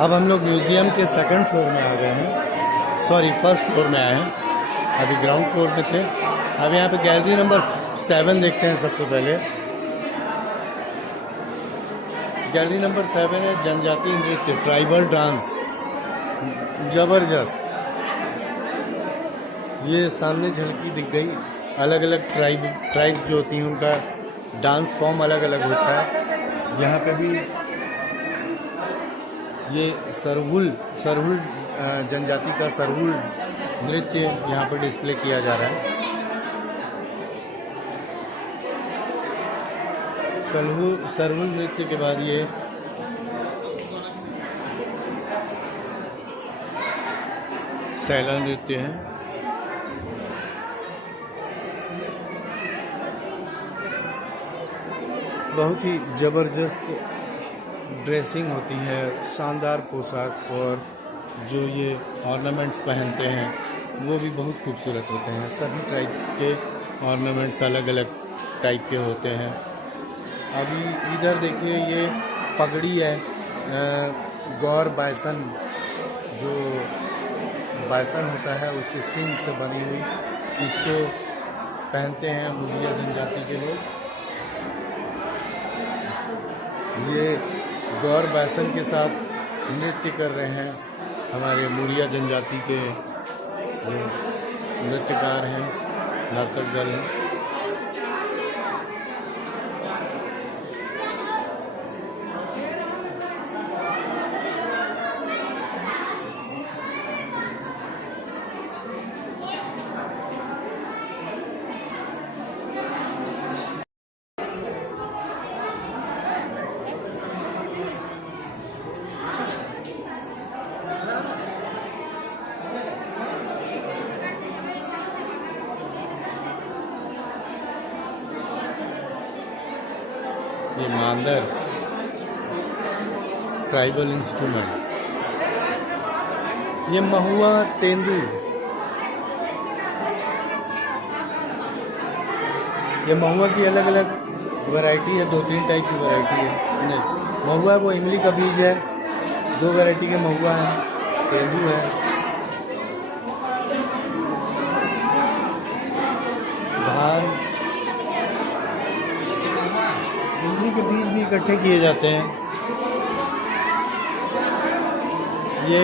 अब हम लोग म्यूज़ियम के सेकंड फ्लोर में आ गए हैं, सॉरी फर्स्ट फ्लोर में आए हैं। अभी ग्राउंड फ्लोर पे थे। अब यहाँ पे गैलरी नंबर 7 देखते हैं सबसे पहले। गैलरी नंबर 7 है जनजातीय नृत्य, ट्राइबल डांस, जबरदस्त। ये सामने झलकी दिख गई। अलग अलग ट्राइब जो होती हैं उनका डांस फॉर्म अलग अलग होता है। यहाँ पे भी ये सरहुल जनजाति का सरहुल नृत्य यहाँ पर डिस्प्ले किया जा रहा है। सरहुल नृत्य के बाद ये सैला नृत्य है। बहुत ही ज़बरदस्त ड्रेसिंग होती है, शानदार पोशाक, और जो ये ऑर्नामेंट्स पहनते हैं वो भी बहुत खूबसूरत होते हैं। सभी टाइप्स के ऑर्नामेंट्स अलग अलग टाइप के होते हैं। अभी इधर देखिए ये पगड़ी है, गौर बायसन, जो बायसन होता है उसके सींग से बनी हुई, इसको पहनते हैं मुलिया जनजाति के लोग। ये गौर बायसन के साथ नृत्य कर रहे हैं हमारे मुरिया जनजाति के नृत्यकार हैं, नर्तक दल हैं। ये मांदर ट्राइबल इंस्ट्रूमेंट, ये महुआ तेंदू, ये महुआ की अलग अलग वैरायटी है, 2-3 टाइप की वैरायटी है। नहीं, महुआ वो इमली का बीज है, 2 वैरायटी के महुआ है, तेंदू है, धान, इमली के बीज भी इकट्ठे किए जाते हैं। ये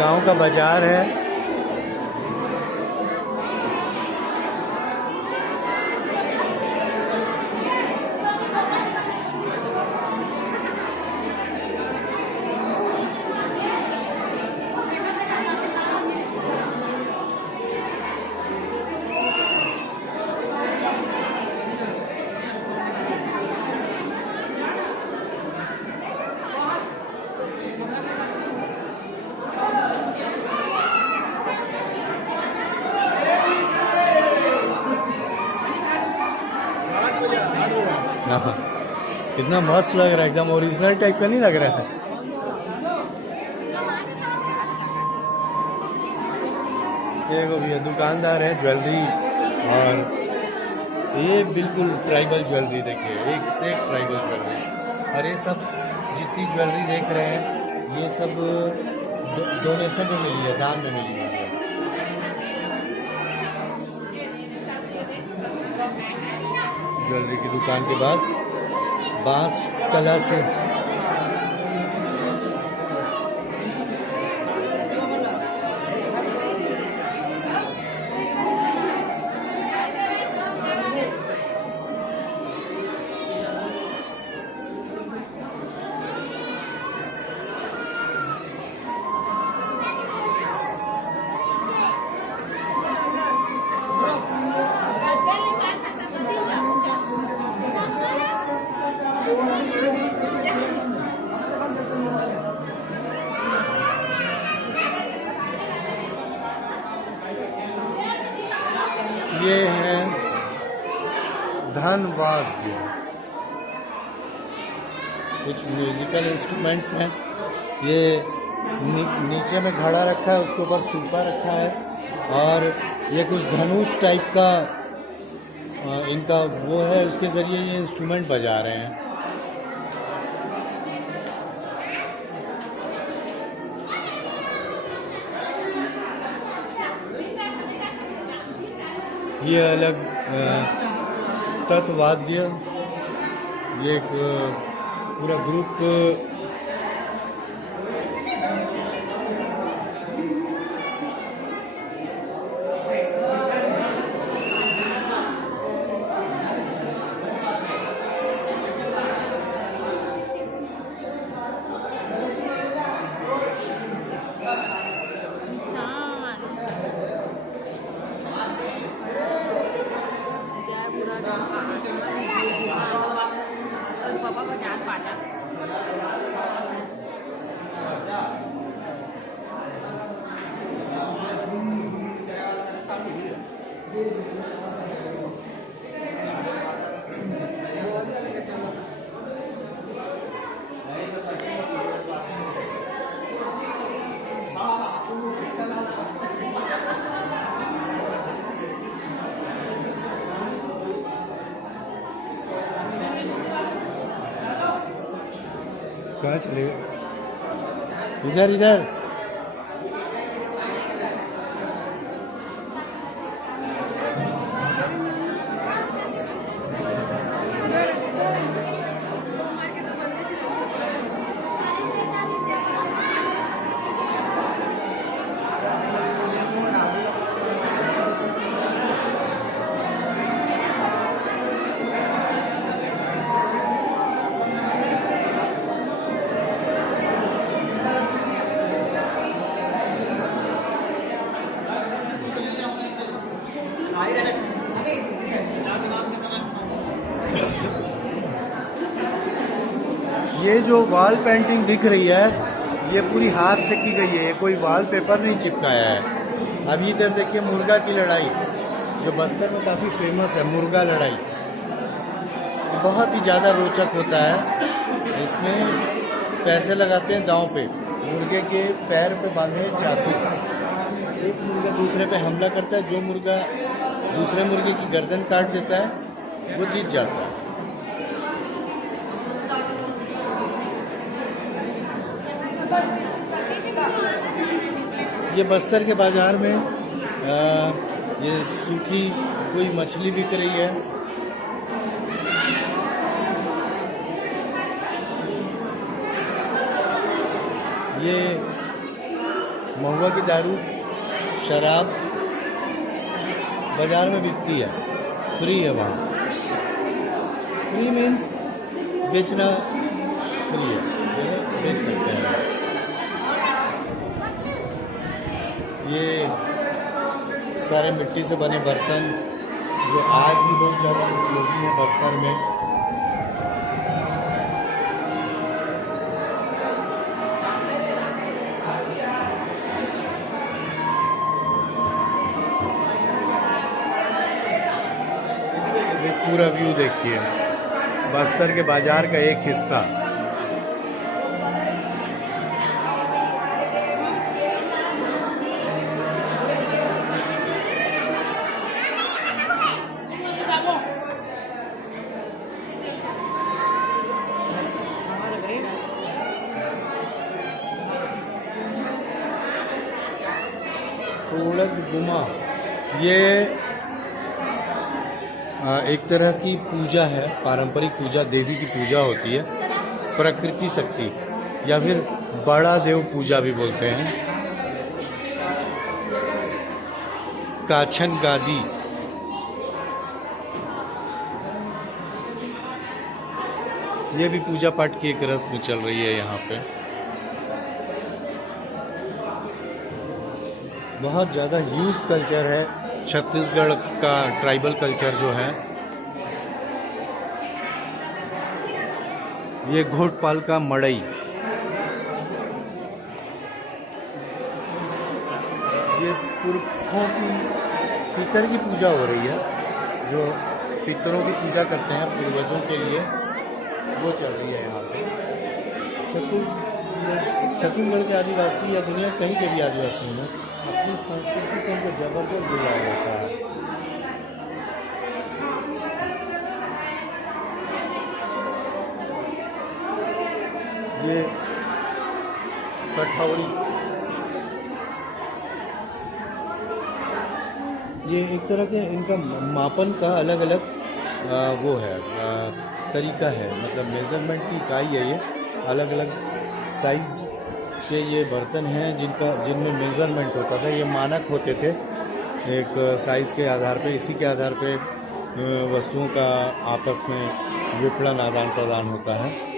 गांव का बाजार है। हाँ, कितना मस्त लग रहा है, एकदम ओरिजिनल टाइप का नहीं लग रहा है। ये भी दुकानदार है ज्वेलरी, और ये बिल्कुल ट्राइबल ज्वेलरी देखिए, एक से एक ट्राइबल ज्वेलरी। और ये सब जितनी ज्वेलरी देख रहे हैं ये सब डोनेशन में मिली है, दान में मिली है। ज्वेलरी की दुकान के बाद बांस कला से ये है धनवाद्य, कुछ म्यूजिकल इंस्ट्रूमेंट्स हैं। ये नीचे में घड़ा रखा है, उसके ऊपर सूपा रखा है, और ये कुछ धनुष टाइप का इनका वो है, उसके ज़रिए ये इंस्ट्रूमेंट बजा रहे हैं। ये अलग तत्वाद्य, ये एक पूरा ग्रुप Bapak jangan padat. कहाँ चले गए? इधर इधर ये जो वॉल पेंटिंग दिख रही है ये पूरी हाथ से की गई है, ये कोई वॉल पेपर नहीं चिपकाया है। अभी इधर देखिए मुर्गा की लड़ाई, जो बस्तर में काफ़ी फेमस है, मुर्गा लड़ाई बहुत ही ज़्यादा रोचक होता है। इसमें पैसे लगाते हैं दांव पे, मुर्गे के पैर पे बांधे चाकू, एक मुर्गा दूसरे पे हमला करता है, जो मुर्गा दूसरे मुर्गे की गर्दन काट देता है वो जीत जाता है। ये बस्तर के बाजार में ये सूखी कोई मछली बिक रही है। ये महुआ की दारू, शराब बाजार में बिकती है, फ्री है वहाँ। फ्री मीन्स बेचना फ्री है, बेच सकते हैं। ये सारे मिट्टी से बने बर्तन जो आज भी बहुत ज़्यादा उपयोगी है बस्तर में। ये पूरा व्यू देखिए, बस्तर के बाजार का एक हिस्सा। उड़द गुमा, ये एक तरह की पूजा है, पारंपरिक पूजा, देवी की पूजा होती है, प्रकृति शक्ति या फिर बड़ा देव पूजा भी बोलते हैं। काछन गादी, ये भी पूजा पाठ की एक रस्म चल रही है यहाँ पे। बहुत ज़्यादा ह्यूज कल्चर है छत्तीसगढ़ का, ट्राइबल कल्चर जो है। ये घोटपाल का मड़ई, ये पुरखों की पितर की पूजा हो रही है, जो पितरों की पूजा करते हैं पूर्वजों के लिए, वो चल रही है यहाँ पे। छत्तीसगढ़ के आदिवासी या दुनिया कहीं के भी आदिवासी में अपनी संस्कृति से उनको जबरदस्त जुड़ाव होता है। ये कठौड़ी, ये एक तरह के इनका मापन का अलग अलग वो है तरीका है, मतलब मेज़रमेंट की इकाई है ये। अलग अलग साइज़ के ये बर्तन हैं जिनमें मेज़रमेंट होता था। ये मानक होते थे एक साइज़ के आधार पे। इसी के आधार पे वस्तुओं का आपस में विपणन आदान प्रदान होता है।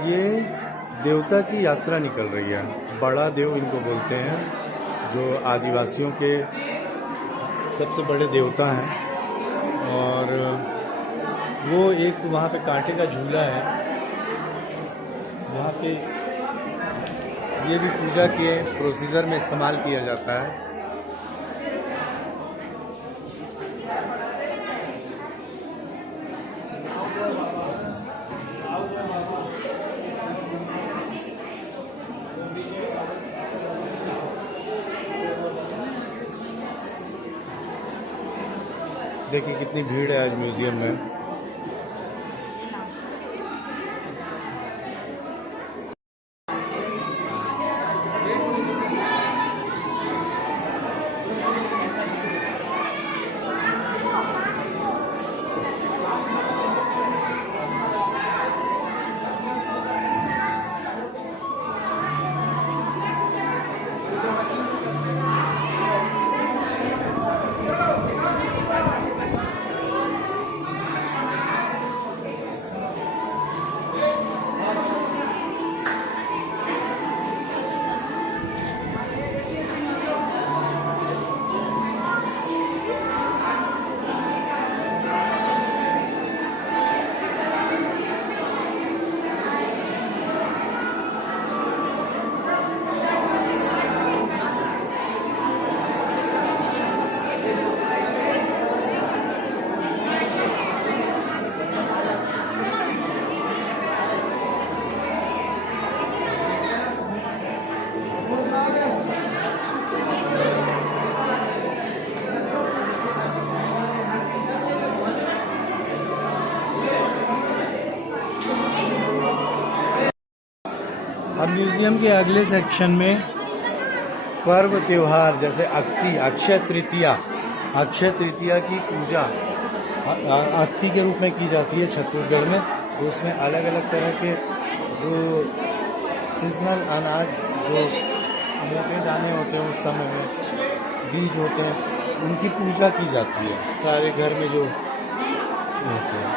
ये देवता की यात्रा निकल रही है। बड़ा देव इनको बोलते हैं, जो आदिवासियों के सबसे बड़े देवता हैं। और वो एक वहाँ पे कांटे का झूला है, वहाँ पे ये भी पूजा के प्रोसीजर में इस्तेमाल किया जाता है। देखिए कितनी भीड़ है आज म्यूज़ियम में। अब म्यूज़ियम के अगले सेक्शन में पर्व त्यौहार जैसे अक्षय तृतीया की पूजा अक्ति के रूप में की जाती है छत्तीसगढ़ में। तो उसमें अलग अलग तरह के जो सीजनल अनाज, जो मोटे दाने होते हैं उस समय में, बीज होते हैं, उनकी पूजा की जाती है। सारे घर में जो होते हैं,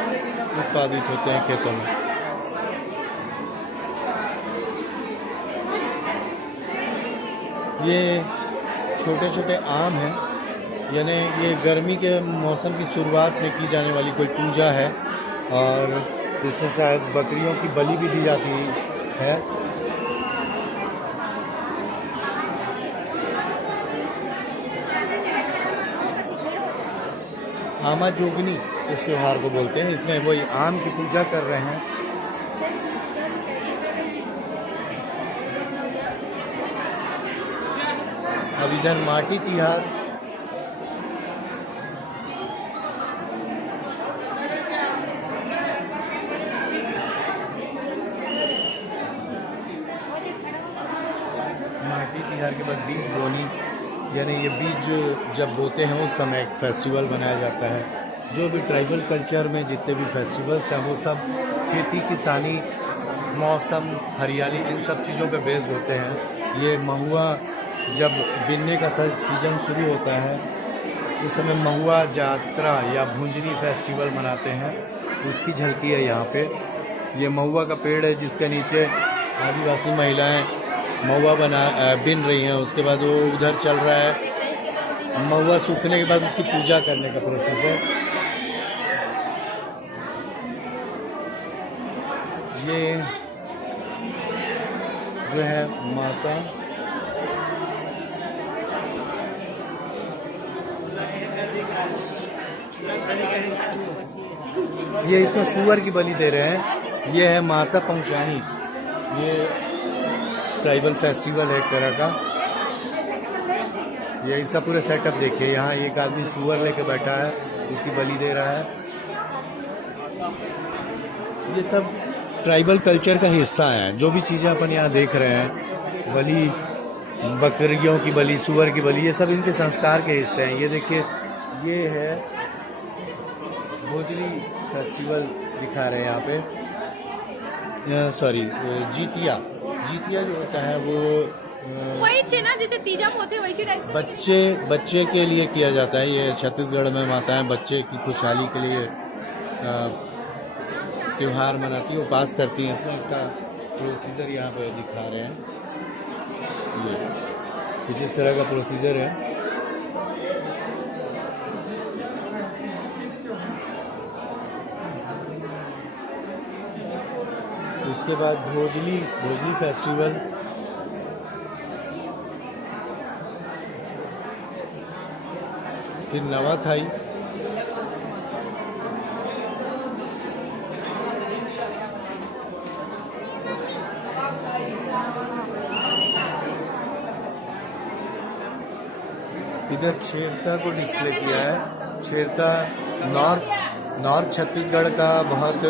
उत्पादित होते हैं खेतों में। ये छोटे छोटे आम हैं, यानी ये गर्मी के मौसम की शुरुआत में की जाने वाली कोई पूजा है, और इसमें शायद बकरियों की बलि भी दी जाती है। आमा जोगनी इस त्यौहार को बोलते हैं। इसमें वही आम की पूजा कर रहे हैं। अब इधर माटी तिहार, माटी तिहार के बाद बीज बोनी, यानी ये बीज जब बोते हैं उस समय एक फेस्टिवल मनाया जाता है। जो भी ट्राइबल कल्चर में जितने भी फेस्टिवल्स हैं वो सब खेती किसानी, मौसम, हरियाली, इन सब चीज़ों पे बेस्ड होते हैं। ये महुआ जब बिनने का सीज़न शुरू होता है उस समय महुआ यात्रा या भुंजनी फेस्टिवल मनाते हैं, उसकी झलकी है यहाँ पे। ये महुआ का पेड़ है जिसके नीचे आदिवासी महिलाएं महुआ बिन रही हैं। उसके बाद वो उधर चल रहा है, महुआ सूखने के बाद उसकी पूजा करने का प्रोसेस है। ये जो है माता ये इसमें सूअर की बलि दे रहे हैं। ये है माता पंचानी, ये ट्राइबल फेस्टिवल है एक तरह का। ये इसका पूरा सेटअप देखिए, यहाँ एक आदमी सूअर लेके बैठा है, उसकी बलि दे रहा है। ये सब ट्राइबल कल्चर का हिस्सा है। जो भी चीज़ें अपन यहाँ देख रहे हैं, बलि, बकरियों की बलि, सूअर की बलि, ये सब इनके संस्कार के हिस्से हैं। ये देखिए, ये है भोजली फेस्टिवल दिखा रहे हैं यहाँ पे। सॉरी, जीतिया। जीतिया जो होता है वो वही ना जैसे तीजा होते वैसी टाइप से बच्चे के लिए किया जाता है। ये छत्तीसगढ़ में माताएं बच्चे की खुशहाली के लिए त्योहार मनाती हैं, उपास करती हैं। इसमें इसका प्रोसीजर यहाँ पे दिखा रहे हैं। ये जिस तरह का प्रोसीजर है, उसके बाद भोजली फेस्टिवल। फिर नवाखाई, इधर छेरता को डिस्प्ले किया है। छेरता नॉर्थ छत्तीसगढ़ का बहुत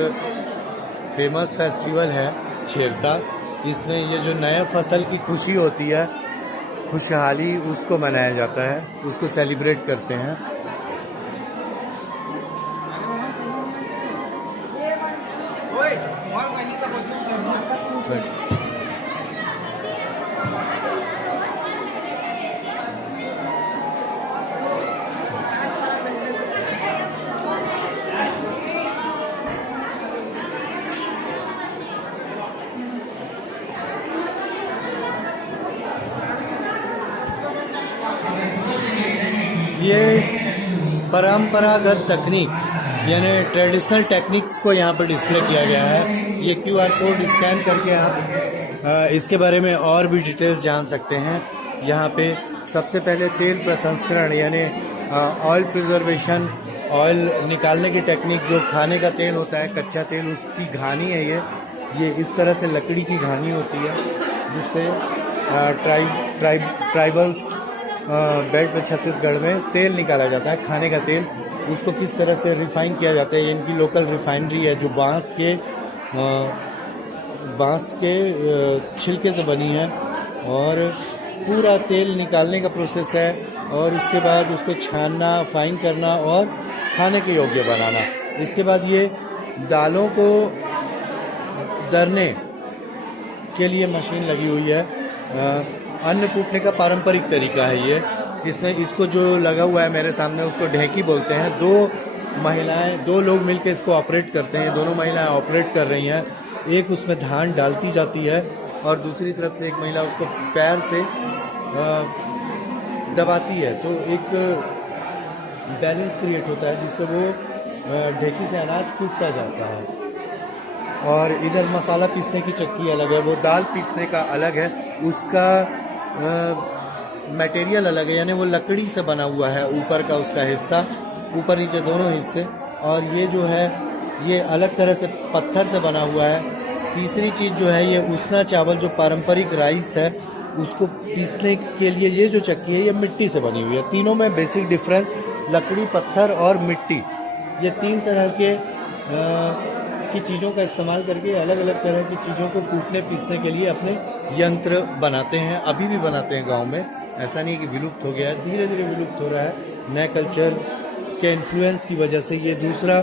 फेमस फेस्टिवल है छेरता। इसमें ये जो नए फसल की खुशी होती है, खुशहाली, उसको मनाया जाता है, उसको सेलिब्रेट करते हैं। ये परंपरागत तकनीक यानी ट्रेडिशनल टेक्निक्स को यहाँ पर डिस्प्ले किया गया है। ये QR कोड स्कैन करके आप इसके बारे में और भी डिटेल्स जान सकते हैं। यहाँ पे सबसे पहले तेल प्रसंस्करण यानी ऑयल प्रिजर्वेशन, ऑयल निकालने की टेक्निक, जो खाने का तेल होता है, कच्चा तेल, उसकी घानी है। ये इस तरह से लकड़ी की घानी होती है, जिससे ट्राइबल्स बेल्ट में छत्तीसगढ़ में तेल निकाला जाता है, खाने का तेल। उसको किस तरह से रिफाइन किया जाता है, ये इनकी लोकल रिफाइनरी है, जो बांस के छिलके से बनी है, और पूरा तेल निकालने का प्रोसेस है, और उसके बाद उसको छानना, फाइन करना और खाने के योग्य बनाना। इसके बाद ये दालों को दरने के लिए मशीन लगी हुई है। अन्न कूटने का पारंपरिक तरीका है ये। इसमें इसको जो लगा हुआ है मेरे सामने, उसको ढेकी बोलते हैं। दो लोग मिलकर इसको ऑपरेट करते हैं। दोनों महिलाएं ऑपरेट कर रही हैं। एक उसमें धान डालती जाती है और दूसरी तरफ से एक महिला उसको पैर से दबाती है, तो एक बैलेंस क्रिएट होता है, जिससे वो ढेकी से अनाज कूटता जाता है। और इधर मसाला पीसने की चक्की अलग है, वो दाल पीसने का अलग है, उसका मटेरियल अलग है, यानी वो लकड़ी से बना हुआ है, ऊपर का उसका हिस्सा, ऊपर नीचे दोनों हिस्से। और ये जो है ये अलग तरह से पत्थर से बना हुआ है। तीसरी चीज़ जो है, ये उसना चावल, जो पारंपरिक राइस है, उसको पीसने के लिए ये जो चक्की है, ये मिट्टी से बनी हुई है। तीनों में बेसिक डिफरेंस लकड़ी, पत्थर और मिट्टी, ये तीन तरह के की चीज़ों का इस्तेमाल करके अलग अलग तरह की चीज़ों को कूटने पीसने के लिए अपने यंत्र बनाते हैं। अभी भी बनाते हैं गांव में, ऐसा नहीं कि विलुप्त हो गया है, धीरे धीरे विलुप्त हो रहा है नए कल्चर के इन्फ्लुएंस की वजह से। ये दूसरा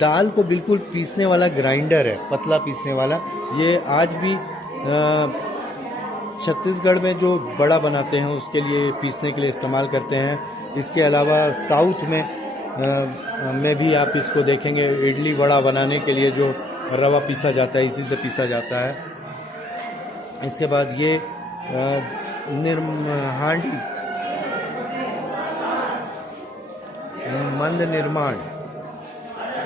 दाल को बिल्कुल पीसने वाला ग्राइंडर है, पतला पीसने वाला। ये आज भी छत्तीसगढ़ में जो बड़ा बनाते हैं उसके लिए पीसने के लिए इस्तेमाल करते हैं। इसके अलावा साउथ में भी आप इसको देखेंगे, इडली वड़ा बनाने के लिए जो रवा पीसा जाता है, इसी से पीसा जाता है। इसके बाद ये हांडी, मंद निर्माण,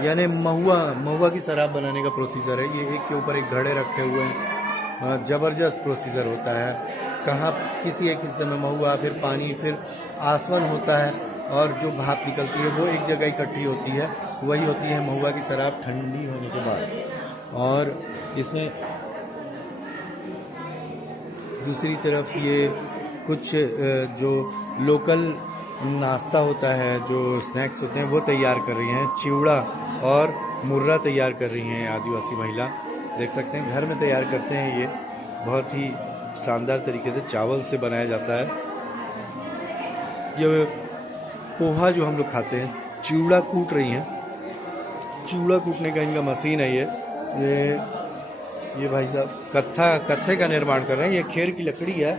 यानी महुआ की शराब बनाने का प्रोसीजर है। ये एक के ऊपर एक घड़े रखे हुए हैं, ज़बरदस्त प्रोसीजर होता है। कहाँ किसी एक हिस्से में महुआ, फिर पानी, फिर आसवन होता है, और जो भाप निकलती है वो एक जगह इकट्ठी होती है। वही होती है महुआ की शराब ठंडी होने के बाद। और इसमें दूसरी तरफ ये कुछ जो लोकल नाश्ता होता है, जो स्नैक्स होते हैं, वो तैयार कर रही हैं। चिवड़ा और मुर्रा तैयार कर रही हैं आदिवासी महिला, देख सकते हैं। घर में तैयार करते हैं, ये बहुत ही शानदार तरीके से चावल से बनाया जाता है। ये पोहा जो हम लोग खाते हैं, चिवड़ा कूट रही हैं। चिवड़ा कूटने का इनका मशीन है। ये भाई साहब कत्थे का निर्माण कर रहे हैं। ये खेर की लकड़ी है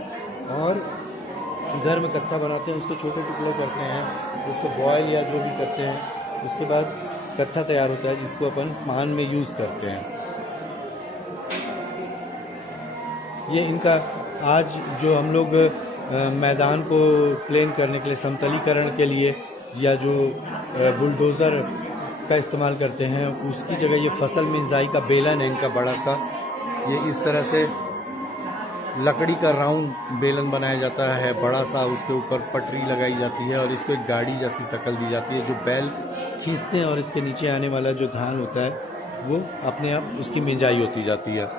और घर में कत्था बनाते हैं, उसके छोटे टुकड़े करते हैं, उसको बॉयल या जो भी करते हैं, उसके बाद कत्था तैयार होता है जिसको अपन पान में यूज़ करते हैं। ये इनका आज जो हम लोग मैदान को प्लेन करने के लिए, समतलीकरण के लिए, या जो बुलडोज़र का इस्तेमाल करते हैं, उसकी जगह ये फसल मिंजाई का बेलन है इनका बड़ा सा। ये इस तरह से लकड़ी का राउंड बेलन बनाया जाता है बड़ा सा, उसके ऊपर पटरी लगाई जाती है और इसको एक गाड़ी जैसी शक्ल दी जाती है, जो बैल खींचते हैं और इसके नीचे आने वाला जो धान होता है वो अपने आप उसकी मिंजाई होती जाती है।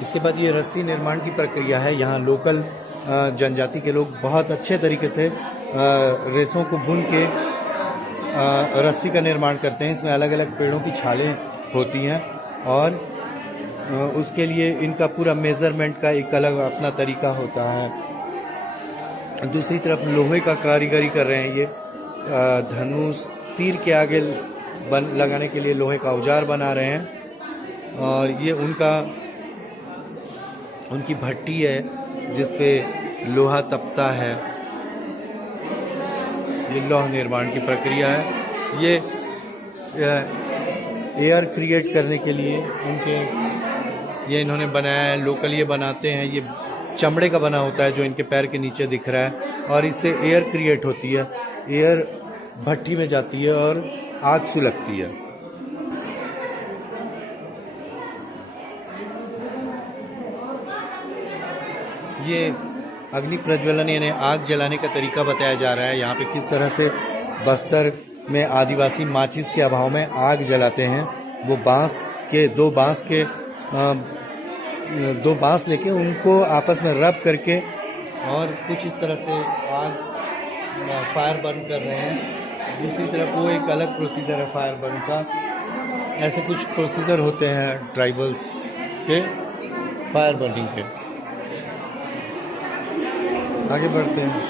इसके बाद ये रस्सी निर्माण की प्रक्रिया है। यहाँ लोकल जनजाति के लोग बहुत अच्छे तरीके से रेसों को बुन के रस्सी का निर्माण करते हैं। इसमें अलग अलग पेड़ों की छालें होती हैं और उसके लिए इनका पूरा मेज़रमेंट का एक अलग अपना तरीका होता है। दूसरी तरफ लोहे का कारीगरी कर रहे हैं। ये धनुष तीर के आगे लगाने के लिए लोहे का औजार बना रहे हैं। और ये उनकी भट्टी है जिस पे लोहा तपता है। ये लौह निर्माण की प्रक्रिया है। ये एयर क्रिएट करने के लिए ये इन्होंने बनाया है। लोकल ये बनाते हैं, ये चमड़े का बना होता है जो इनके पैर के नीचे दिख रहा है, और इससे एयर क्रिएट होती है। एयर भट्टी में जाती है और आग सुलगती है। ये अग्नि प्रज्वलन यानी आग जलाने का तरीका बताया जा रहा है। यहाँ पे किस तरह से बस्तर में आदिवासी माचिस के अभाव में आग जलाते हैं। वो दो बांस लेके उनको आपस में रब करके और कुछ इस तरह से आग फायर बर्न कर रहे हैं। दूसरी तरफ वो एक अलग प्रोसीजर है फायर बर्न का। ऐसे कुछ प्रोसीजर होते हैं ट्राइबल्स के फायर बर्निंग के। आगे बढ़ते हैं।